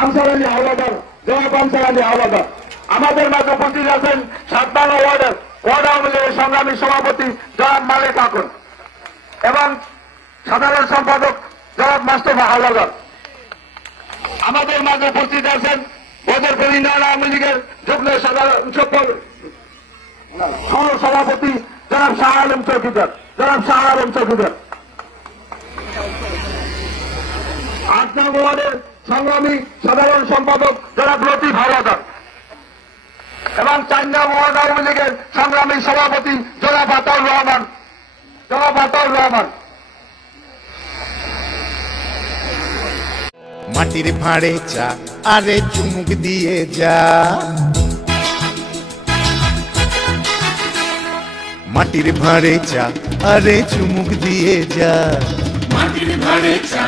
আমসার আলী হাওলাদার, জনাব আমসার আলী হাওলাদার। আমাদের মাঝে উপস্থিত আছেন 7 নং ওয়ার্ডের ওয়ার্ড আওয়ামী লীগের সংগ্রামী সভাপতি জনাব মালেক আকন এবং সাধারণ সম্পাদক জনাব মাস্টাফা হাওলাদার। আমাদের মাঝে উপস্থিত আছেন বদরপুর ইউনিয়ন আওয়ামী লীগের যুগ্ম সাধারণ সহ সভাপতি জনাব শাহ আলম চৌকিদার, জনাব শাহ আলম চৌকিদার। 8 নং ওয়ার্ডের সংগ্রামী সাধারণ সম্পাদক জনাব লতিফ হাওলাদার এবং 4 নং ওয়ার্ড আওয়ামী লীগের সংগ্রামী সভাপতি জনাব আতাউর রহমান, জনাব আতাউর রহমান। মাটির ভাঁড়ে চা আরে চুমুক দিয়ে যা, মাটির ভাঁড়ে চা আরে চুমুক দিয়ে যা, মাটির ভাঁড়ে চা